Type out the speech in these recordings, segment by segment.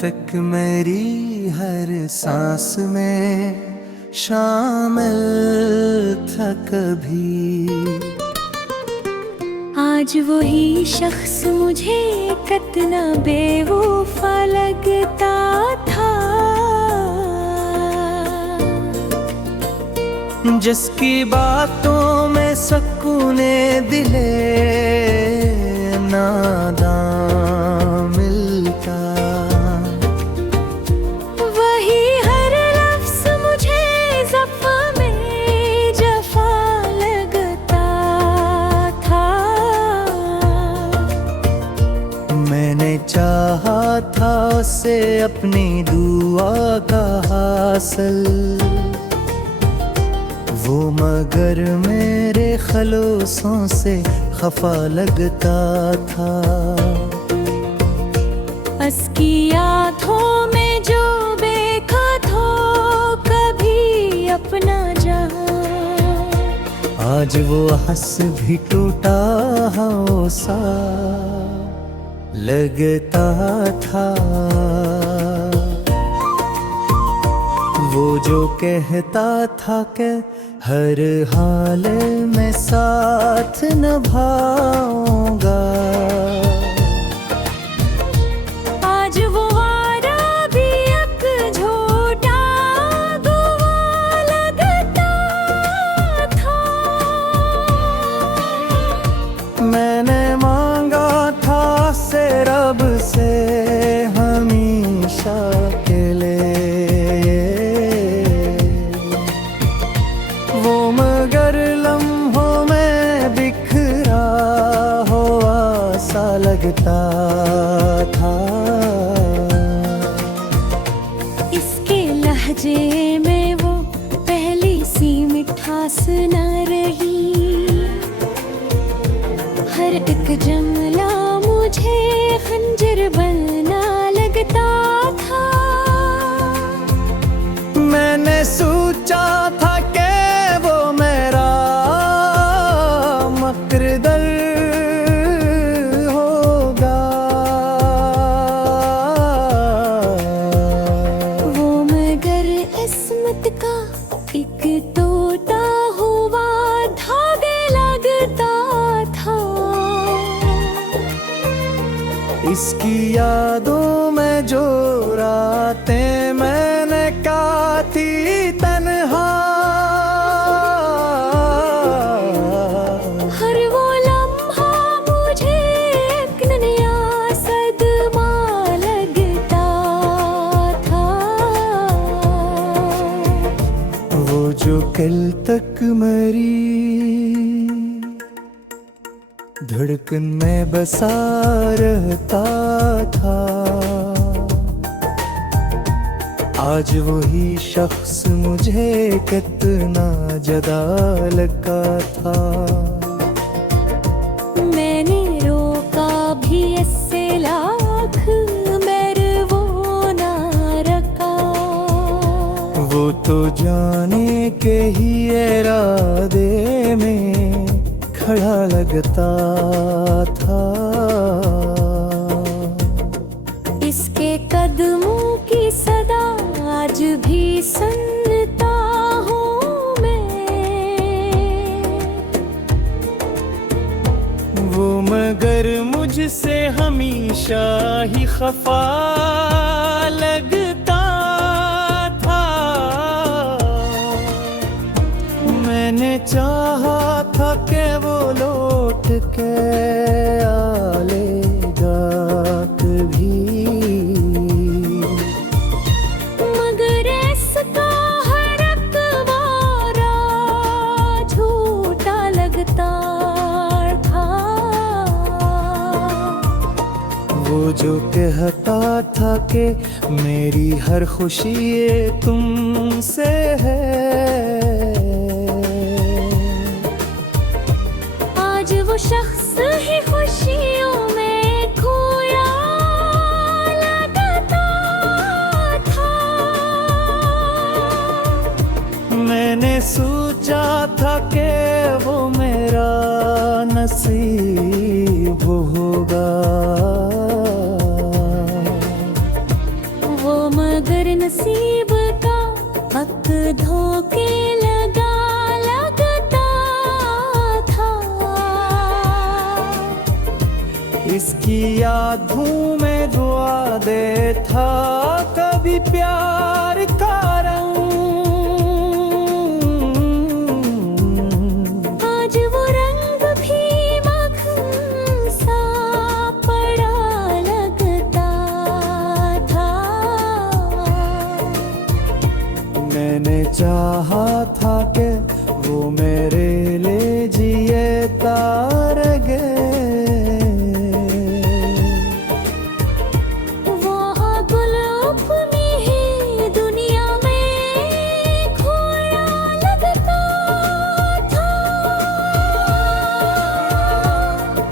तक मेरी हर सांस में शामिल था कभी। आज वही शख्स मुझे कितना बेवफा लगता था, जिसकी बातों में सुकूने दिले नादां मिलता। वही हर लफ्ज़ मुझे ज़फ़ा में जफ़ा लगता था। मैंने चाहा था उसे अपनी दुआ का हासिल, वो मगर मेरे खलूसों से खफा लगता था। उसकी आँखों में जो देखा तो कभी अपना जहां, आज वो हंस भी टूटा हो सा लगता था। वो जो कहता था कि हर हाल में साथ निभाऊंगा, आज वो वादा भी एक झूठा गवाह लगता था। मैंने मांगा था से रब से हमेशा के लिए, वो मगर लम्हों में बिखरा हुआ सा लगता था। इसके लहजे में वो पहली सी मिठास न रही, हर एक जुमला मुझे खंजर बनना लगता था। मैंने सोचा था कि वो मेरा मकरदर होगा, वो मगर किस्मत का एक टूटा हुआ धागे लगता था। इसकी यादों में जो रातें मैंने काटी तन्हा, हर वो लम्हा मुझे एक नया सदमा लगता था। वो जो कल तक मेरी धड़कन में बसा रहता था, आज वही शख्स मुझे कितना जुदा लगा था। मैंने रोका भी इससे लाख मेरे वो ना रखा, वो तो जाने के ही इरादे में खड़ा लगता था। इसके कदमों की सदा आज भी सुनता हूँ मैं, वो मगर मुझसे हमेशा ही खफा लगता था। मैंने चाहा था कि वो लौट के आलेगा कभी, मगर इसका हर एक वारा झूठा लगता था। वो जो कहता था कि मेरी हर खुशी ये तुमसे है, आज वो शख्स ही खुशियों में खोया लगता था। मैंने सोचा था कि वो मेरा नसीब होगा, जिसकी यादों में दुआ दे था कभी प्यार का रंग। आज वो रंग भी मक्खन सा पड़ा लगता था। मैंने चाहा था कि वो मेरे लिए जिए तार गए। वो गुल अपनी ही दुनिया में खोया लगता था।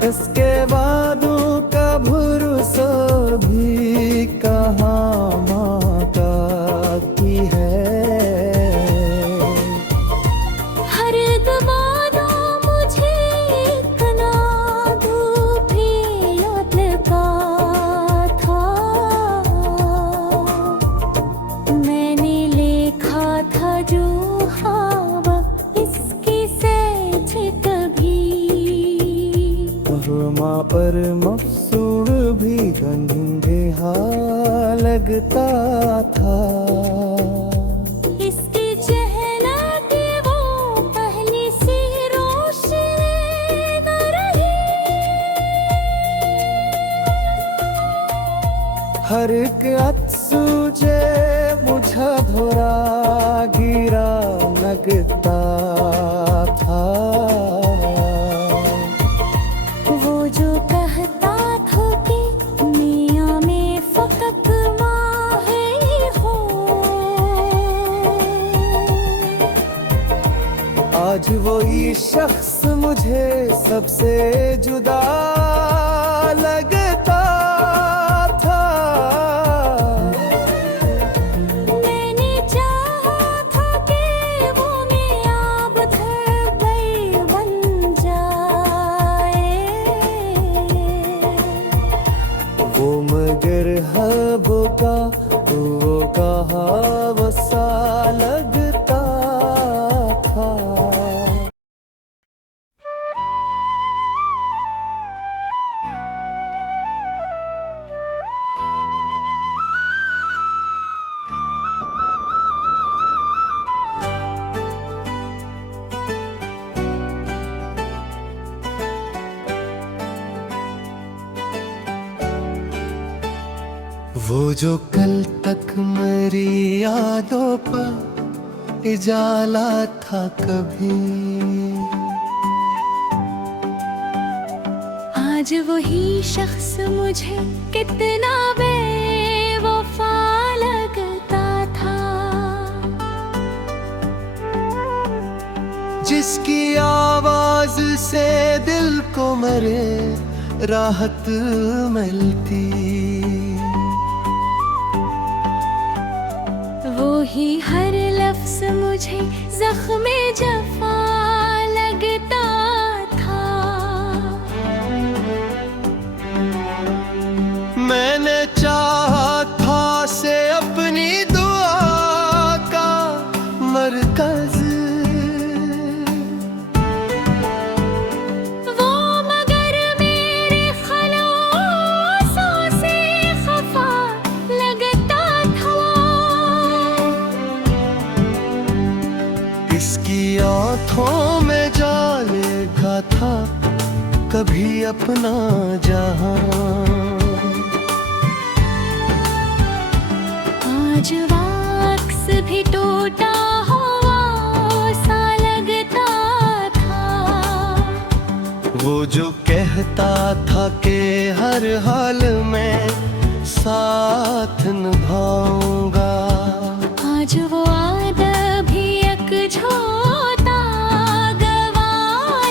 इसके वादों का भरोसा भी कहाँ माँ का की है। हर दबाना मुझे इतना धूप भी लगा था। मैंने लिखा था जो हवा इसकी सहज कभी। माँ पर मकसूद भी गंधेहा लगता था। इसके चेहरे की वो पहली सी रोशनी न रही। हर एक अत्सू जे मुझा धोरा गिरा लगता था। वो जो कहता था कि मियाँ में फकत माँ है हो। आज वही शख्स मुझे सबसे जुदा लगता था। मैंने चाहा था कि वो मियाँ बधर गई बन जाए। वो मगर हबो का वो कहा वसा लगता था। वो जो कल तक मेरी यादों पर इजाला था कभी। आज वही शख्स मुझे कितना बेवफा लगता था। जिसकी आवाज से दिल को मरे राहत मिलती। वो ही हर लफ्ज मुझे जख्मे जफा लगता था। मैंने चाहा था से अपनी दुआ का मरकज। वो मगर मेरे खलासों से खफा लगता था। इसकी आँखों में जालेगा था कभी अपना जहां। आज वाक्स भी टूटा हुआ सा लगता था। वो जो कहता था कि हर हाल में साथ निभाऊंगा। आज वो आदब भी एक झोटा गवा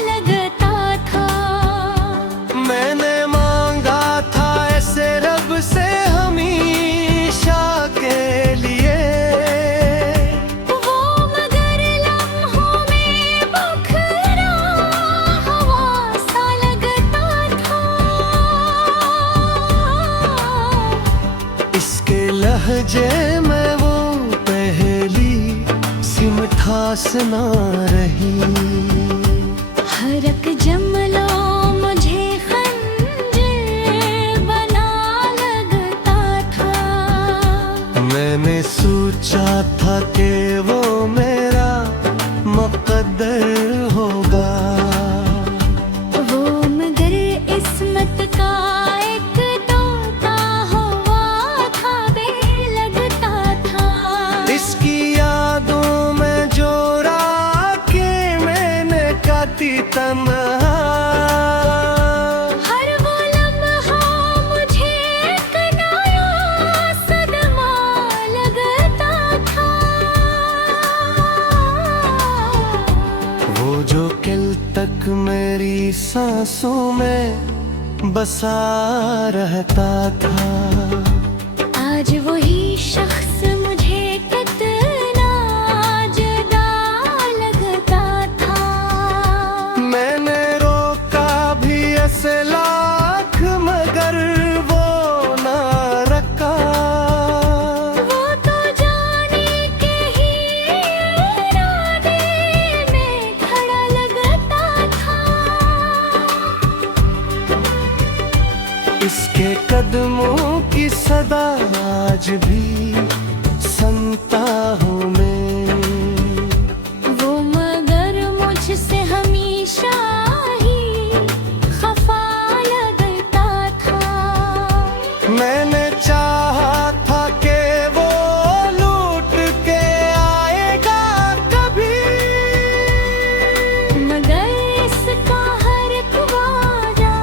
लगता था। मैंने मांगा था ऐसे रब से हमेशा के लिए। वो मगर लम्हों में बखरा हवा सा लगता था। इसके लहजे में वो पहली सी मिठास ना रही। हरक जमलो मुझे खंजर रहती तन्हा। हर वो लम्हा मुझे एक नया सदमा लगता था। वो जो कल तक मेरी सांसों में बसा रहता था, आज वही शख्स मुझे कितना जुदा लगता था। मैंने रोका भी ऐसे लाख मगर वो ना रखा। वो तो जाने के ही इरादे में खड़ा लगता था। इसके कदमों की सदा आज भी सुनता हूँ मैं। वो मगर मुझसे हमेशा ही खफा लगता था। मैंने चाहा था कि वो लूट के आएगा कभी, मगर इसका हर एक वादा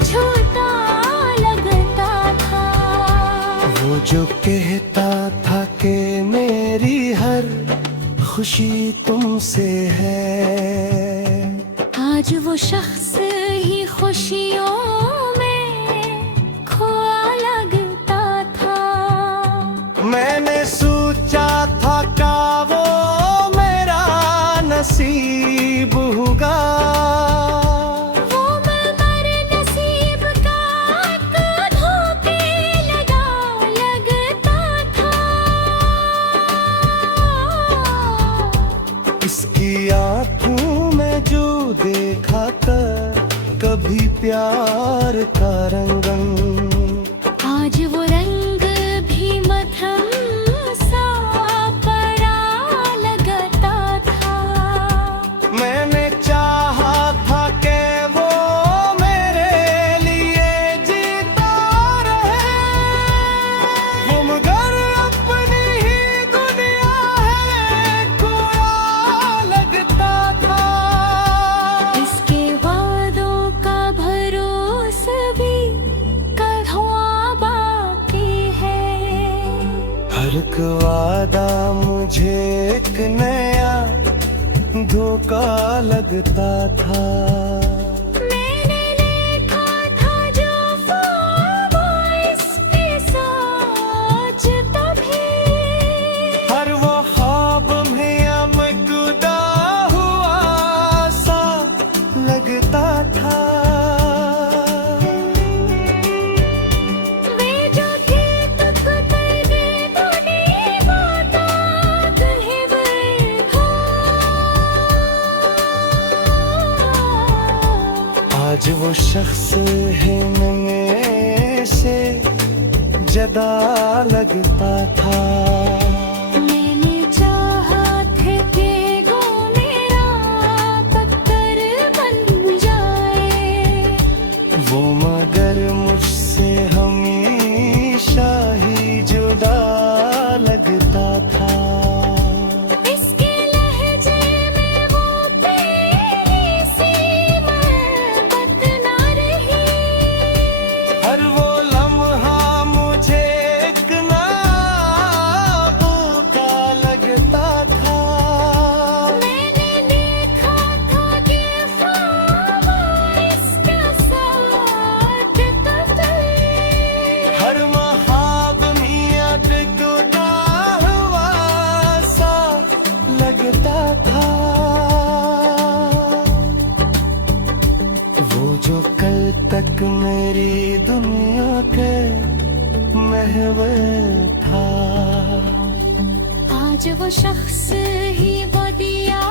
झूठा लगता था। वो जो कहता था कि मेरी हर खुशी तुमसे है, आज वो शख्स ही खुशियों में खोया लगता था। मैंने सोचा था का वो मेरा नसीब होगा। वो मगर नसीब का धोखे लगा लगता था। इसकी आंखों में जो देखा था कभी प्यार का रंगन, आज वो रंग भी मध्यम सा पड़ा लगता था। मैंने चाहा था कि वो मेरे लिए जीता रहे। वो मगर अपनी ही दुनिया है खोया लगता था। इसके वादों का भरोसा भी कहाँ बाकी है। हर एक वादा मुझे एक नया धोखा लगता था। मैंने देखा था जो ख्वाब इस पे सोचता भी। हर वो ख्वाब में अब गुदा हुआ सा लगता था। वे जो थे तक कर दे तूने वादा तुम्हें हो। आज वो शख्स है मिलने से जदा लगता था। मैंने चाहा था कि वो मेरा पत्थर बन जाए। वो मगर मुझसे हमेशा ही जुदा लगता था। इसके लहजे में वो पहली सी मोहब्बत ना रही। हर वो लम्हा मुझे एक नाबूका लगता था। मैंने देखा था कि ख्वाब इसका साथ कतई। हर ख्वाब में अब गुदा हुआ सा लगता था। वो जो कल तक मेरी दुनिया के महवर था, आज वो शख्स ही वो दिया